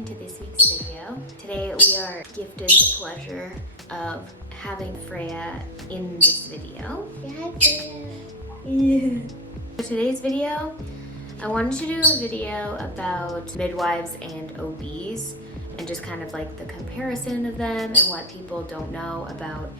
into this week's video. Today we are gifted the pleasure of having Freya in this video. Yeah. For today's video, I wanted to do a video about midwives and OBs and just kind of like the comparison of them and what people don't know about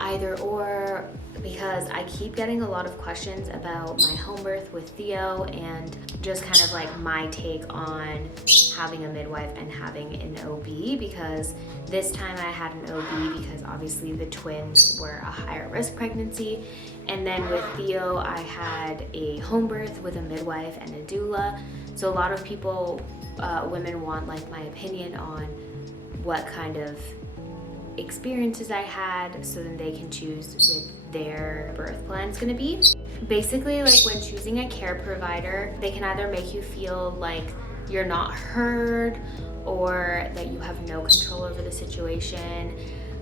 either or, because I keep getting a lot of questions about my home birth with Theo and just kind of like my take on having a midwife and having an OB, because this time I had an OB because obviously the twins were a higher risk pregnancy, and then with Theo I had a home birth with a midwife and a doula. So a lot of people, women want like my opinion on what kind of experiences I had, so then they can choose what their birth plan is going to be. Basically, like when choosing a care provider, they can either make you feel like you're not heard or that you have no control over the situation,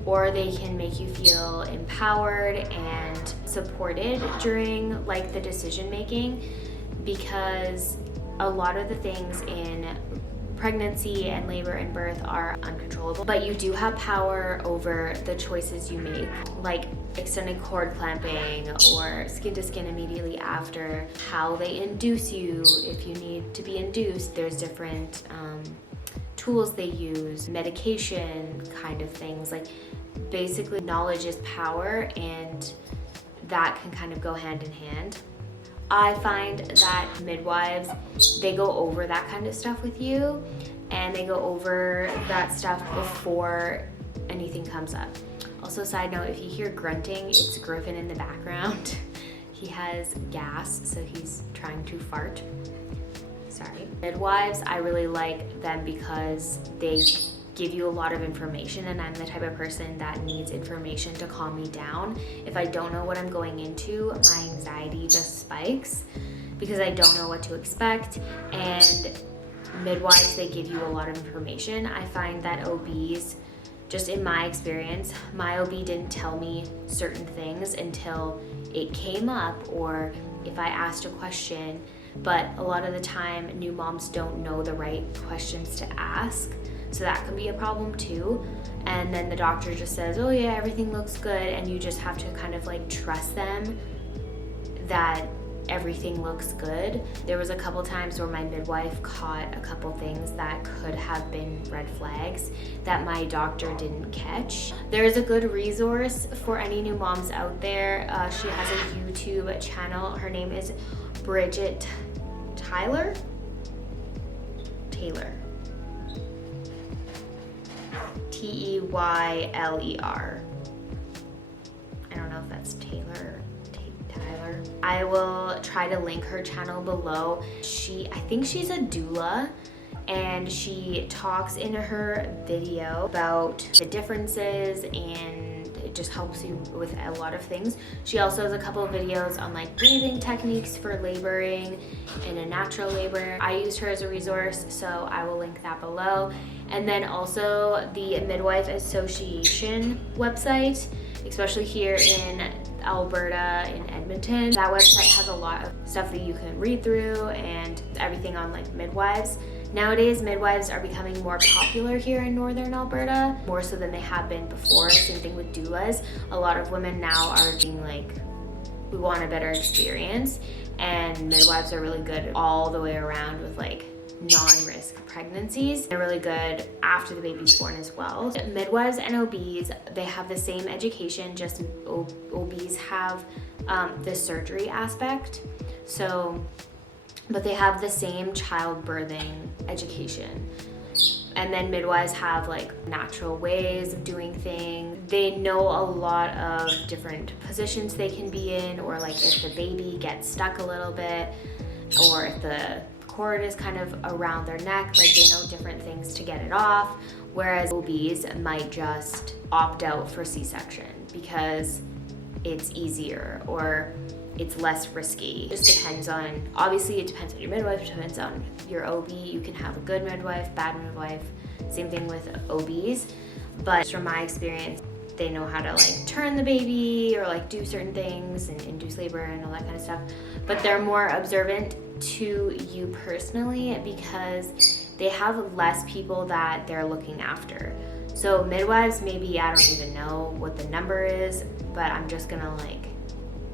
or they can make you feel empowered and supported during like the decision making, because a lot of the things in pregnancy and labor and birth are uncontrollable, but you do have power over the choices you make, like extended cord clamping or skin to skin immediately after, how they induce you if you need to be induced. There's different tools they use, medication kind of things. Like basically knowledge is power, and that can kind of go hand in hand. I find that midwives, they go over that kind of stuff with you, and they go over that stuff before anything comes up. Also, side note, if you hear grunting, it's Griffin in the background. He has gas, so he's trying to fart. Sorry. Midwives, I really like them because they give you a lot of information, and I'm the type of person that needs information to calm me down. If I don't know what I'm going into, my anxiety just spikes because I don't know what to expect. And midwives, they give you a lot of information. I find that OBs, just in my experience, my OB didn't tell me certain things until it came up or if I asked a question. But a lot of the time, new moms don't know the right questions to ask. So that can be a problem too. And then the doctor just says, oh yeah, everything looks good. And you just have to kind of like trust them that everything looks good. There was a couple times where my midwife caught a couple things that could have been red flags that my doctor didn't catch. There is a good resource for any new moms out there. She has a YouTube channel. Her name is Bridget Teyler. Teyler. I don't know if that's Tyler. I will try to link her channel below. I think she's a doula, and she talks in her video about the differences, and it just helps you with a lot of things. She also has a couple of videos on like breathing techniques for laboring in a natural labor. I used her as a resource, so I will link that below. And then also the Midwife Association website, especially here in Alberta, in Edmonton. That website has a lot of stuff that you can read through and everything on like midwives. Nowadays, midwives are becoming more popular here in northern Alberta, more so than they have been before. Same thing with doulas. A lot of women now are being like, we want a better experience, and midwives are really good all the way around with like non-risk pregnancies. They're really good after the baby's born as well. Midwives and OBs, they have the same education, just OBs have the surgery aspect. So, but they have the same childbirthing education. And then midwives have like natural ways of doing things. They know a lot of different positions they can be in, or like if the baby gets stuck a little bit, or if the cord is kind of around their neck, like they know different things to get it off, whereas OBs might just opt out for C-section because it's easier or it's less risky. It just depends on, obviously it depends on your midwife, it depends on your OB. You can have a good midwife, bad midwife, same thing with OBs. But from my experience, they know how to like turn the baby or like do certain things and induce labor and all that kind of stuff. But they're more observant to you personally because they have less people that they're looking after. So midwives, maybe, I don't even know what the number is, but I'm just gonna like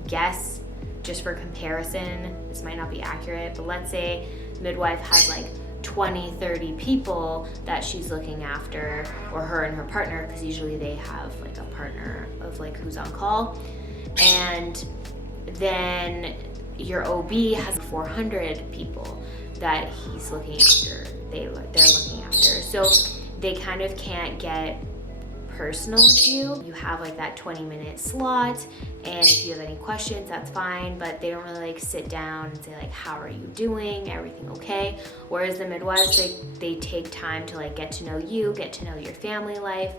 guess just for comparison. This might not be accurate, but let's say midwife has like 20, 30 people that she's looking after, or her and her partner, because usually they have like a partner of like who's on call. And then your OB has 400 people that he's looking after, they're looking after. So they kind of can't get personal with you. You have like that 20-minute slot, and if you have any questions, that's fine, but they don't really like sit down and say like, how are you doing? Everything okay? Whereas the midwives, they take time to like get to know you, get to know your family life,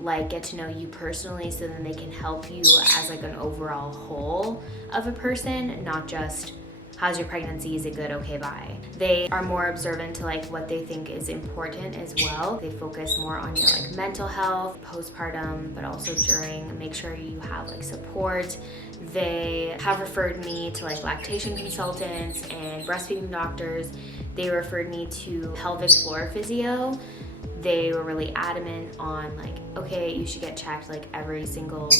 like get to know you personally, so then they can help you as like an overall whole of a person, not just how's your pregnancy, is it good, okay, bye. They are more observant to like what they think is important as well. They focus more on your like mental health, postpartum, but also during, make sure you have like support. They have referred me to like lactation consultants and breastfeeding doctors. They referred me to pelvic floor physio. They were really adamant on like, okay, you should get checked, like every single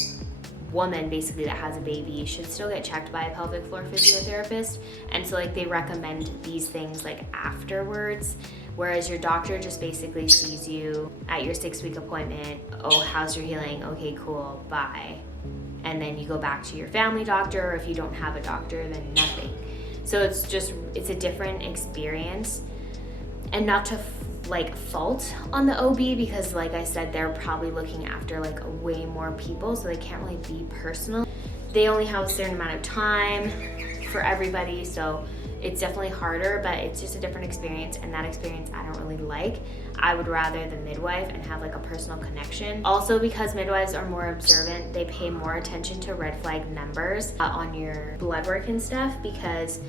woman basically that has a baby should still get checked by a pelvic floor physiotherapist. And so like they recommend these things like afterwards, whereas your doctor just basically sees you at your 6-week appointment. Oh, how's your healing? Okay, cool, bye. And then you go back to your family doctor, or if you don't have a doctor, then nothing. So it's a different experience. And not to like fault on the OB, because like I said, they're probably looking after like way more people, so they can't really be personal. They only have a certain amount of time for everybody, so it's definitely harder, but it's just a different experience, and that experience I don't really like. I would rather the midwife and have like a personal connection. Also, because midwives are more observant, they pay more attention to red flag numbers on your blood work and stuff, because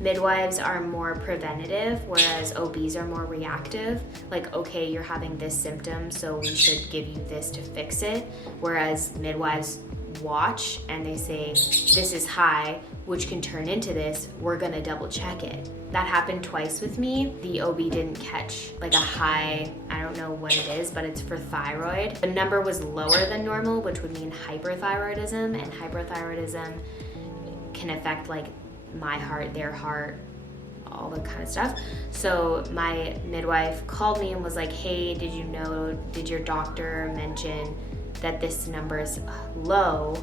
midwives are more preventative, whereas OBs are more reactive. Like, okay, you're having this symptom, so we should give you this to fix it. Whereas midwives watch and they say, this is high, which can turn into this, we're gonna double check it. That happened twice with me. The OB didn't catch like a high, I don't know what it is, but it's for thyroid. The number was lower than normal, which would mean hyperthyroidism, and hyperthyroidism can affect like my heart, their heart, all that kind of stuff. So my midwife called me and was like, hey, did your doctor mention that this number is low?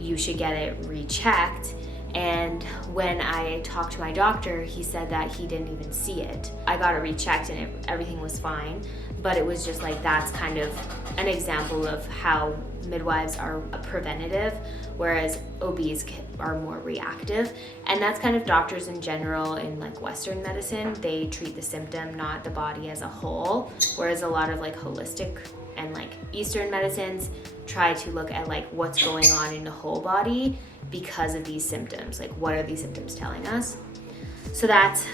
You should get it rechecked. And when I talked to my doctor, he said that he didn't even see it. I got it rechecked and everything was fine, but it was just like, that's kind of an example of how midwives are preventative, whereas OBs are more reactive. And that's kind of doctors in general in like Western medicine. They treat the symptom, not the body as a whole, whereas a lot of like holistic and like Eastern medicines try to look at like what's going on in the whole body because of these symptoms. Like, what are these symptoms telling us? So that's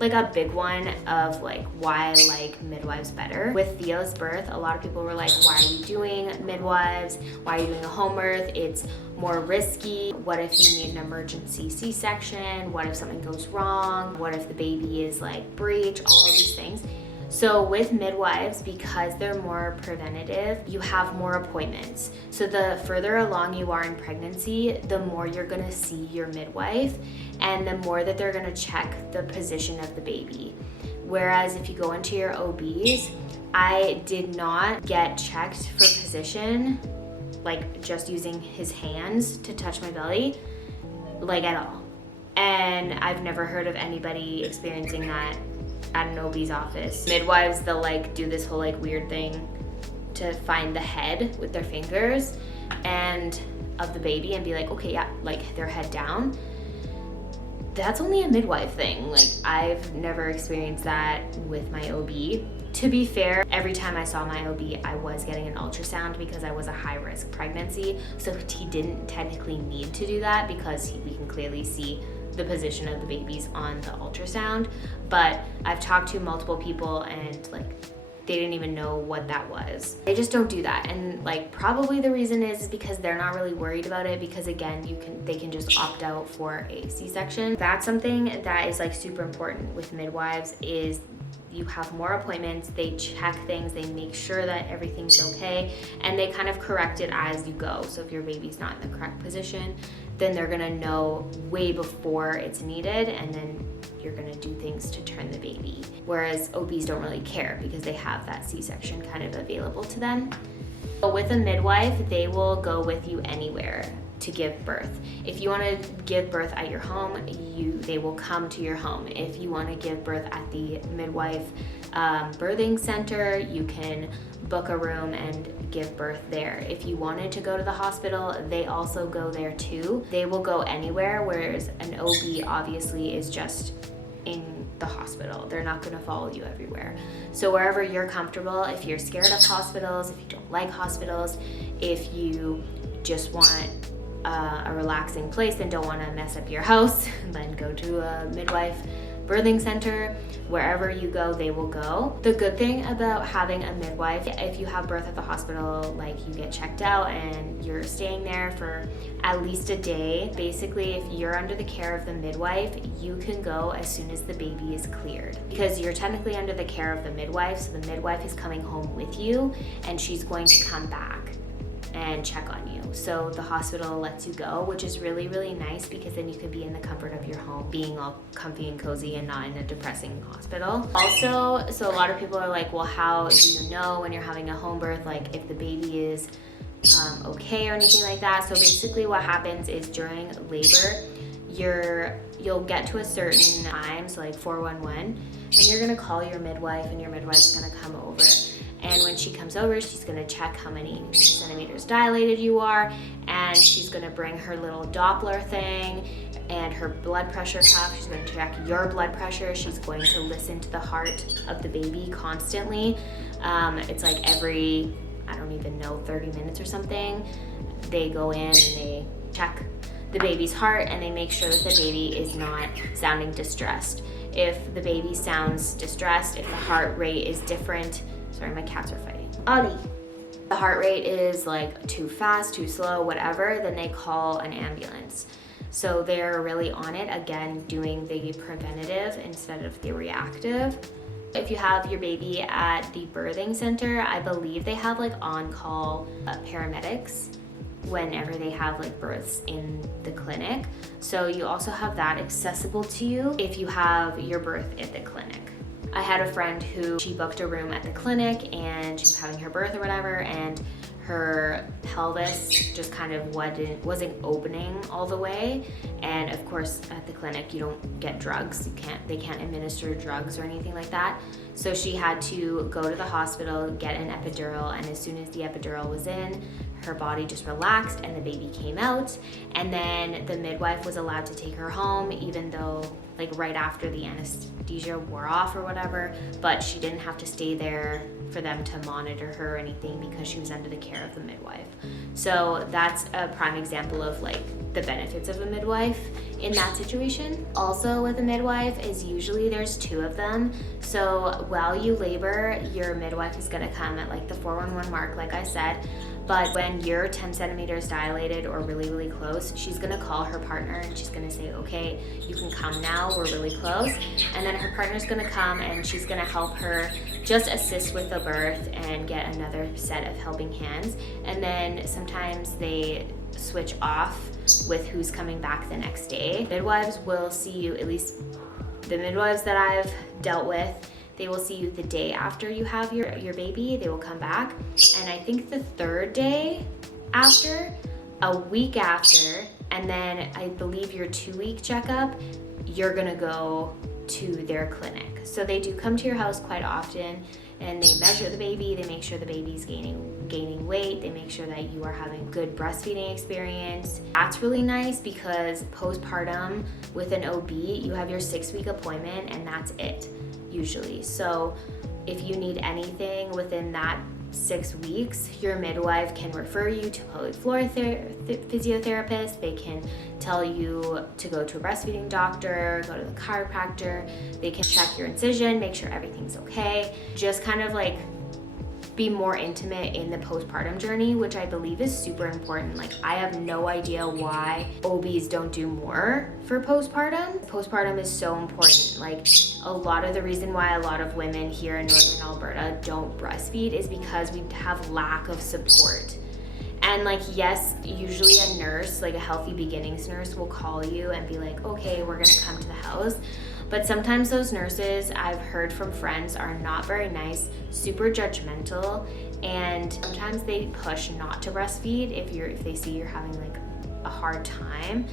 like a big one of like why I like midwives better. With Theo's birth, a lot of people were like, why are you doing midwives? Why are you doing a home birth? It's more risky. What if you need an emergency C-section? What if something goes wrong? What if the baby is like breech? All of these things. So with midwives, because they're more preventative, you have more appointments. So the further along you are in pregnancy, the more you're gonna see your midwife, and the more that they're gonna check the position of the baby. Whereas if you go into your OBs, I did not get checked for position, like just using his hands to touch my belly, like at all. And I've never heard of anybody experiencing that at an OB's office. Midwives, they'll like do this whole like weird thing to find the head with their fingers and of the baby and be like, okay, yeah, like their head down. That's only a midwife thing. Like, I've never experienced that with my OB. To be fair, every time I saw my OB, I was getting an ultrasound because I was a high-risk pregnancy. So he didn't technically need to do that because we can clearly see the position of the babies on the ultrasound. But I've talked to multiple people and like they didn't even know what that was. They just don't do that. And like probably the reason is because they're not really worried about it, because again, they can just opt out for a C-section. That's something that is like super important with midwives, is you have more appointments, they check things, they make sure that everything's okay, and they kind of correct it as you go. So if your baby's not in the correct position, then they're gonna know way before it's needed, and then you're gonna do things to turn the baby. Whereas OBs don't really care because they have that C-section kind of available to them. But with a midwife, they will go with you anywhere to give birth. If you want to give birth at your home, they will come to your home. If you want to give birth at the midwife birthing center, you can book a room and give birth there. If you wanted to go to the hospital, they also go there too. They will go anywhere, whereas an OB obviously is just in the hospital. They're not going to follow you everywhere. So wherever you're comfortable, if you're scared of hospitals, if you don't like hospitals, if you just want a relaxing place and don't want to mess up your house, then go to a midwife birthing center. Wherever you go, they will go. The good thing about having a midwife, if you have birth at the hospital, like you get checked out and you're staying there for at least a day. Basically, if you're under the care of the midwife, you can go as soon as the baby is cleared, because you're technically under the care of the midwife. So the midwife is coming home with you and she's going to come back and check on you. So the hospital lets you go, which is really, really nice, because then you could be in the comfort of your home, being all comfy and cozy and not in a depressing hospital. Also, so a lot of people are like, well, how do you know when you're having a home birth, like if the baby is okay or anything like that? So basically what happens is during labor, you'll get to a certain time, so like 411, and you're gonna call your midwife, and your midwife's gonna come over. And when she comes over, she's gonna check how many centimeters dilated you are, and she's gonna bring her little Doppler thing and her blood pressure cuff. She's gonna check your blood pressure. She's going to listen to the heart of the baby constantly. It's like every, I don't even know, 30 minutes or something. They go in and they check the baby's heart, and they make sure that the baby is not sounding distressed. If the baby sounds distressed, if the heart rate is different, sorry, my cats are fighting. Ollie. The heart rate is like too fast, too slow, whatever, then they call an ambulance. So they're really on it, again, doing the preventative instead of the reactive. If you have your baby at the birthing center, I believe they have like on-call paramedics whenever they have like births in the clinic. So you also have that accessible to you if you have your birth at the clinic. I had a friend who, she booked a room at the clinic and she was having her birth or whatever, and her pelvis just kind of wasn't opening all the way. And of course at the clinic you don't get drugs, they can't administer drugs or anything like that. So she had to go to the hospital, get an epidural, and as soon as the epidural was in, her body just relaxed and the baby came out. And then the midwife was allowed to take her home, even though like right after the anesthesia wore off or whatever, but she didn't have to stay there for them to monitor her or anything because she was under the care of the midwife. So that's a prime example of like the benefits of a midwife in that situation. Also with a midwife is usually there's two of them. So while you labor, your midwife is gonna come at like the 411 mark, like I said, but when you're 10 centimeters dilated or really, really close, she's gonna call her partner and she's gonna say, okay, you can come now, we're really close. And then her partner's gonna come and she's gonna help her just assist with the birth and get another set of helping hands. And then sometimes they switch off with who's coming back the next day. Midwives will see you, at least the midwives that I've dealt with, they will see you the day after you have your baby. They will come back, and I think the third day after, a week after, and then I believe your 2-week checkup, you're gonna go to their clinic. So they do come to your house quite often, and they measure the baby, they make sure the baby's gaining weight, they make sure that you are having good breastfeeding experience. That's really nice because postpartum with an OB, you have your 6-week appointment and that's it, usually. So if you need anything within that 6 weeks, your midwife can refer you to a pelvic floor physiotherapist. They can tell you to go to a breastfeeding doctor, go to the chiropractor. They can check your incision, make sure everything's okay. Just kind of like be more intimate in the postpartum journey, which I believe is super important. Like, I have no idea why OBs don't do more for postpartum. Postpartum is so important. Like, a lot of the reason why a lot of women here in Northern Alberta don't breastfeed is because we have lack of support. And like, yes, usually a nurse, like a healthy beginnings nurse, will call you and be like, okay, we're gonna come to the house. But sometimes those nurses, I've heard from friends, are not very nice, super judgmental, and sometimes they push not to breastfeed if they see you're having like a hard time.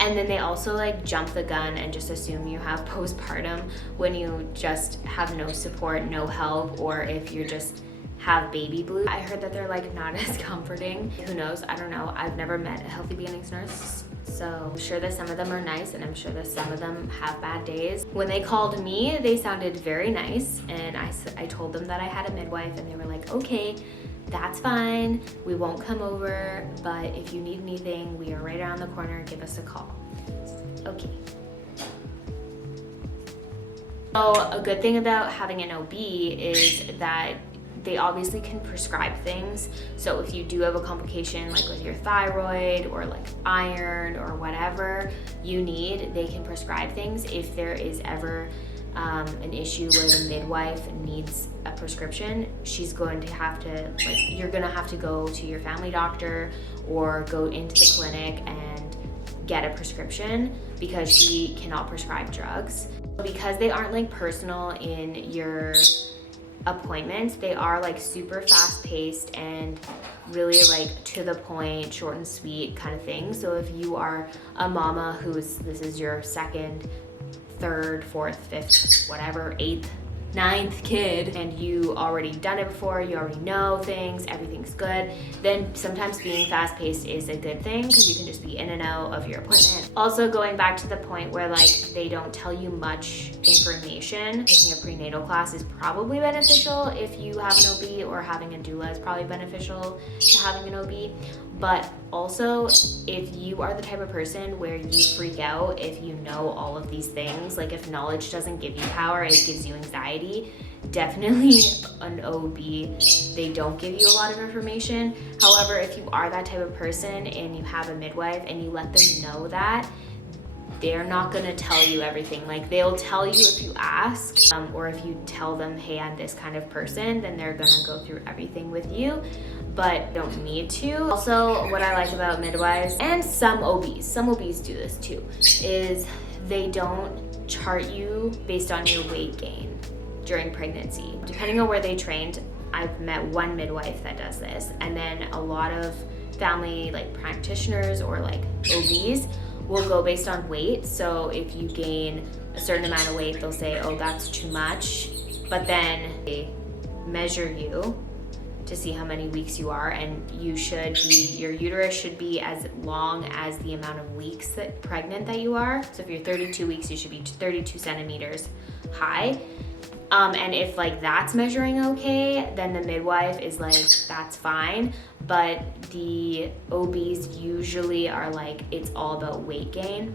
And then they also like jump the gun and just assume you have postpartum when you just have no support, no help, or if you're just have baby blues. I heard that they're like not as comforting. Who knows? I don't know. I've never met a healthy beginnings nurse. So I'm sure that some of them are nice, and I'm sure that some of them have bad days. When they called me, they sounded very nice, and I told them that I had a midwife, and they were like, okay, that's fine. We won't come over, but if you need anything, we are right around the corner. Give us a call. Okay. So a good thing about having an OB is that they obviously can prescribe things. So if you do have a complication like with your thyroid or like iron or whatever you need, they can prescribe things. If there is ever an issue where the midwife needs a prescription, she's going to have to, like, you're gonna have to go to your family doctor or go into the clinic and get a prescription because she cannot prescribe drugs. Because they aren't like personal in your appointments, they are like super fast paced and really like to the point, short and sweet kind of thing. So if you are a mama this is your second, third, fourth, fifth, whatever, eighth, ninth kid, and you already done it before, you already know things, everything's good, then sometimes being fast paced is a good thing because you can just be in and out of your appointment. Also, going back to the point where like they don't tell you much information, taking a prenatal class is probably beneficial if you have an OB, or having a doula is probably beneficial to having an OB. But also, if you are the type of person where you freak out if you know all of these things, like if knowledge doesn't give you power, it gives you anxiety, definitely an OB, they don't give you a lot of information. However, if you are that type of person and you have a midwife and you let them know that, they're not gonna tell you everything. Like, they'll tell you if you ask, or if you tell them, hey, I'm this kind of person, then they're gonna go through everything with you, but don't need to. Also, what I like about midwives, and some OBs do this too, is they don't chart you based on your weight gain during pregnancy. Depending on where they trained, I've met one midwife that does this, and then a lot of family like practitioners or like OBs will go based on weight. So if you gain a certain amount of weight, they'll say, oh, that's too much, but then they measure you to see how many weeks you are, and your uterus should be as long as the amount of weeks pregnant that you are. So if you're 32 weeks, you should be 32 centimeters high. And if like that's measuring okay, then the midwife is like, that's fine. But the OBs usually are like, it's all about weight gain,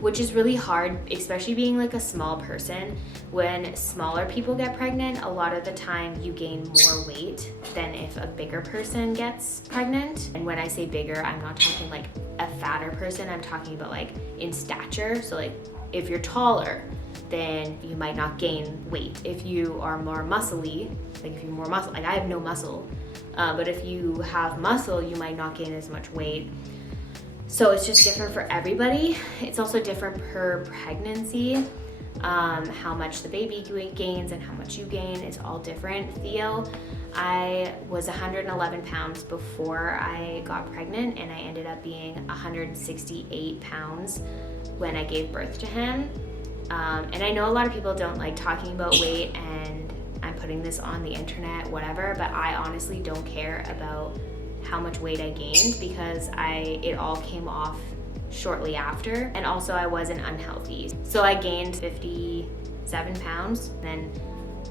which is really hard, especially being like a small person. When smaller people get pregnant, a lot of the time you gain more weight than if a bigger person gets pregnant. And when I say bigger, I'm not talking like a fatter person, I'm talking about like in stature. So like if you're taller, then you might not gain weight. If you are more muscly, like I have no muscle, but if you have muscle, you might not gain as much weight. So it's just different for everybody. It's also different per pregnancy, how much the baby gains and how much you gain is all different. Theo, I was 111 pounds before I got pregnant, and I ended up being 168 pounds when I gave birth to him. And I know a lot of people don't like talking about weight, and I'm putting this on the internet, whatever, but I honestly don't care about how much weight I gained because it all came off shortly after, and also I wasn't unhealthy. So I gained 57 pounds, then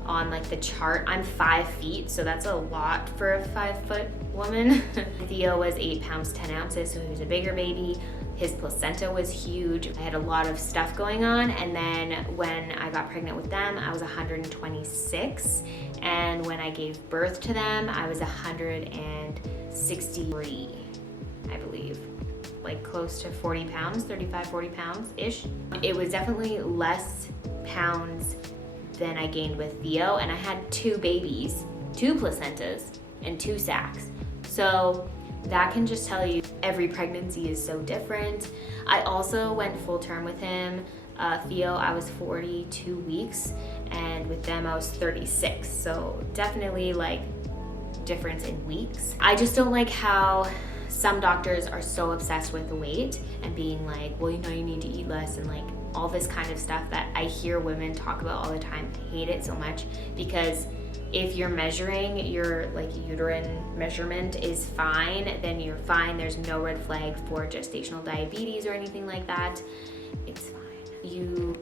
on like the chart, I'm 5 feet, so that's a lot for a 5 foot woman. Theo was 8 pounds 10 ounces, so he was a bigger baby, His placenta was huge. I had a lot of stuff going on. And then when I got pregnant with them, I was 126. And when I gave birth to them, I was 163, I believe. Like close to 40 pounds, 35, 40 pounds-ish. It was definitely less pounds than I gained with Theo. And I had 2 babies, 2 placentas, and 2 sacs. So that can just tell you every pregnancy is so different. I also went full term with him. Theo, I was 42 weeks, and with them I was 36. So definitely like difference in weeks. I just don't like how some doctors are so obsessed with the weight and being like, well, you know, you need to eat less and like all this kind of stuff that I hear women talk about all the time. I hate it so much, because if you're measuring your like uterine measurement is fine, then you're fine. There's no red flag for gestational diabetes or anything like that. It's fine. You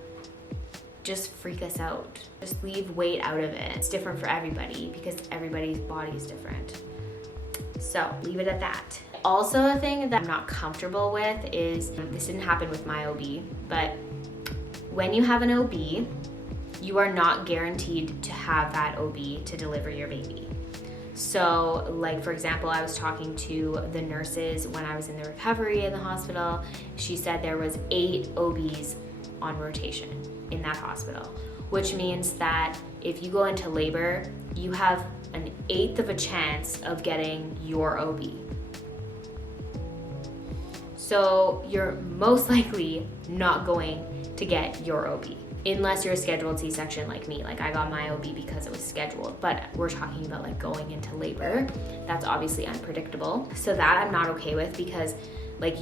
just freak us out. Just leave weight out of it. It's different for everybody because everybody's body is different. So leave it at that. Also, a thing that I'm not comfortable with is, this didn't happen with my OB, but when you have an OB, you are not guaranteed to have that OB to deliver your baby. So like, for example, I was talking to the nurses when I was in the recovery in the hospital. She said there was 8 OBs on rotation in that hospital, which means that if you go into labor, you have an 1/8 of a chance of getting your OB. So you're most likely not going to get your OB. Unless you're a scheduled C-section like me. Like I got my OB because it was scheduled, but we're talking about like going into labor. That's obviously unpredictable. So that I'm not okay with, because like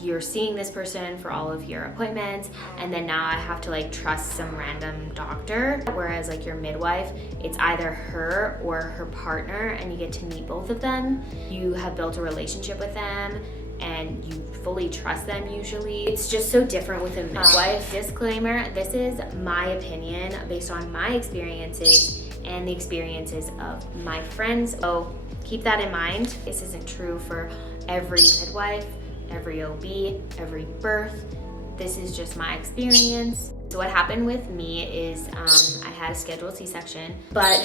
you're seeing this person for all of your appointments, and then now I have to like trust some random doctor. Whereas like your midwife, it's either her or her partner, and you get to meet both of them. You have built a relationship with them, and you fully trust them usually. It's just so different with a midwife. Disclaimer, this is my opinion based on my experiences and the experiences of my friends. So keep that in mind. This isn't true for every midwife, every OB, every birth. This is just my experience. So what happened with me is I had a scheduled C-section, but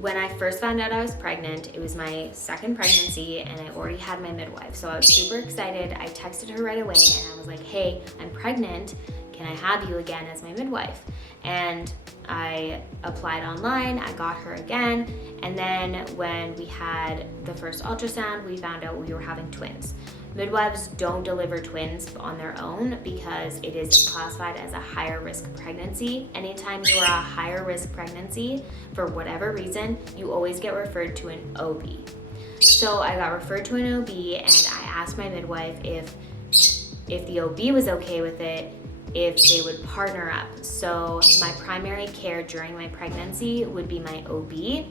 when I first found out I was pregnant, it was my 2nd pregnancy, and I already had my midwife. So I was super excited. I texted her right away and I was like, hey, I'm pregnant. Can I have you again as my midwife? And I applied online, I got her again. And then when we had the first ultrasound, we found out we were having twins. Midwives don't deliver twins on their own because it is classified as a higher risk pregnancy. Anytime you are a higher risk pregnancy, for whatever reason, you always get referred to an OB. So I got referred to an OB, and I asked my midwife if the OB was okay with it, if they would partner up. So my primary care during my pregnancy would be my OB,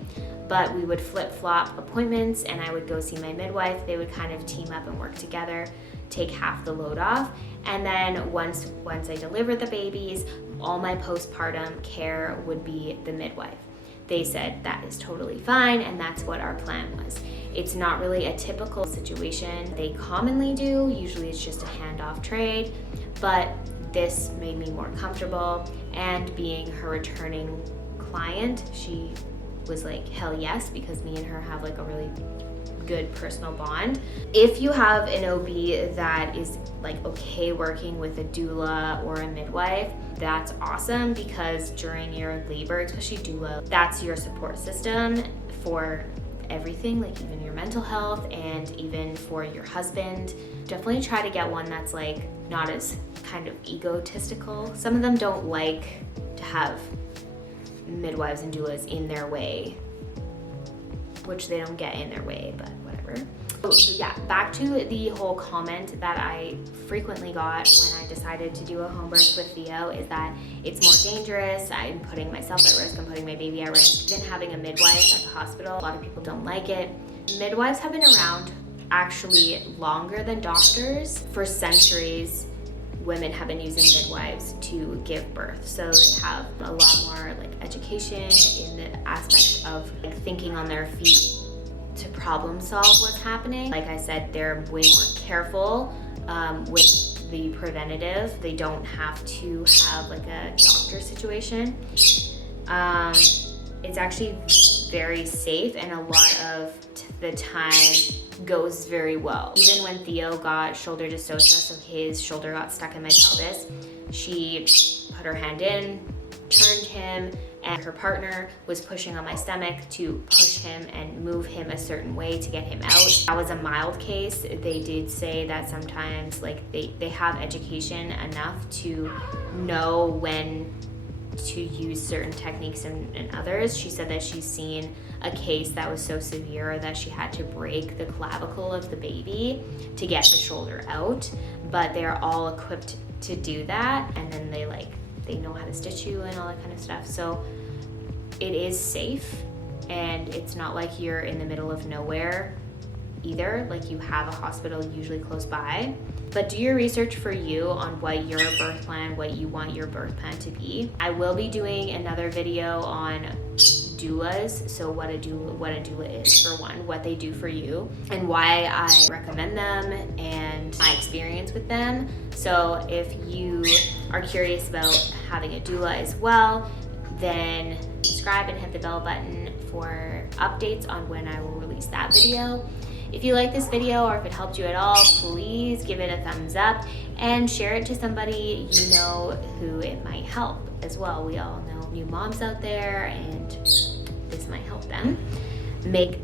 but we would flip-flop appointments, and I would go see my midwife. They would kind of team up and work together, take half the load off. And then once I delivered the babies, all my postpartum care would be the midwife. They said that is totally fine, and that's what our plan was. It's not really a typical situation they commonly do. Usually it's just a handoff trade, but this made me more comfortable. And being her returning client, she was like, hell yes, because me and her have like a really good personal bond. If you have an OB that is like okay working with a doula or a midwife, that's awesome, because during your labor, especially doula, that's your support system for everything, like even your mental health and even for your husband. Definitely try to get one that's like not as kind of egotistical. Some of them don't like to have midwives and doulas in their way, which they don't get in their way, but whatever. So yeah, back to the whole comment that I frequently got when I decided to do a home birth with Theo is that it's more dangerous, I'm putting myself at risk, I'm putting my baby at risk. Even having a midwife at the hospital, a lot of people don't like it. Midwives have been around actually longer than doctors. For centuries, women have been using midwives to give birth. So they have a lot more like education in the aspect of like thinking on their feet to problem solve what's happening. Like I said, they're way more careful with the preventative. They don't have to have like a doctor situation. It's actually very safe, and a lot of the time goes very well. Even when Theo got shoulder dystocia, so his shoulder got stuck in my pelvis, she put her hand in, turned him, and her partner was pushing on my stomach to push him and move him a certain way to get him out. That was a mild case. They did say that sometimes like they have education enough to know when to use certain techniques and others. She said that she's seen a case that was so severe that she had to break the clavicle of the baby to get the shoulder out, but they're all equipped to do that, and then they know how to stitch you and all that kind of stuff. So it is safe, and it's not like you're in the middle of nowhere either. Like, you have a hospital usually close by. But do your research for you on what your birth plan, what you want your birth plan to be. I will be doing another video on doulas, so what a doula is for one, what they do for you, and why I recommend them, and my experience with them. So if you are curious about having a doula as well, then subscribe and hit the bell button for updates on when I will release that video. If you like this video, or if it helped you at all, please give it a thumbs up and share it to somebody you know who it might help as well. We all know new moms out there, and this might help them make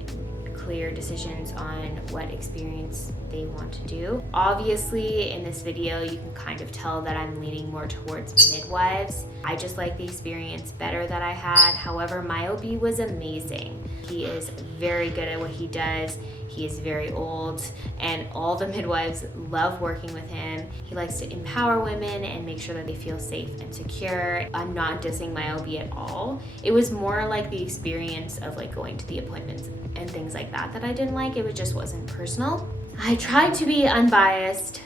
clear decisions on what experience they want to do. Obviously, in this video, you can kind of tell that I'm leaning more towards midwives. I just like the experience better that I had. However, my OB was amazing. He is very good at what he does. He is very old, and all the midwives love working with him. He likes to empower women and make sure that they feel safe and secure. I'm not dissing my OB at all. It was more like the experience of like going to the appointments and things like that I didn't like. It just wasn't personal. I tried to be unbiased,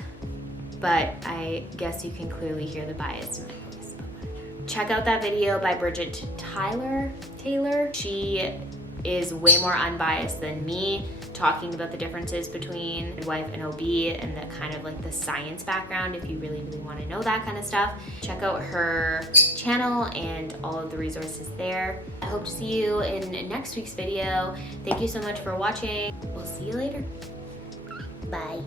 but I guess you can clearly hear the bias in my voice. Check out that video by Bridget Teyler. She is way more unbiased than me, talking about the differences between midwife and OB and the kind of like the science background. If you really want to know that kind of stuff, check out her channel and all of the resources there. I hope to see you in next week's video. Thank you so much for watching. We'll see you later. Bye.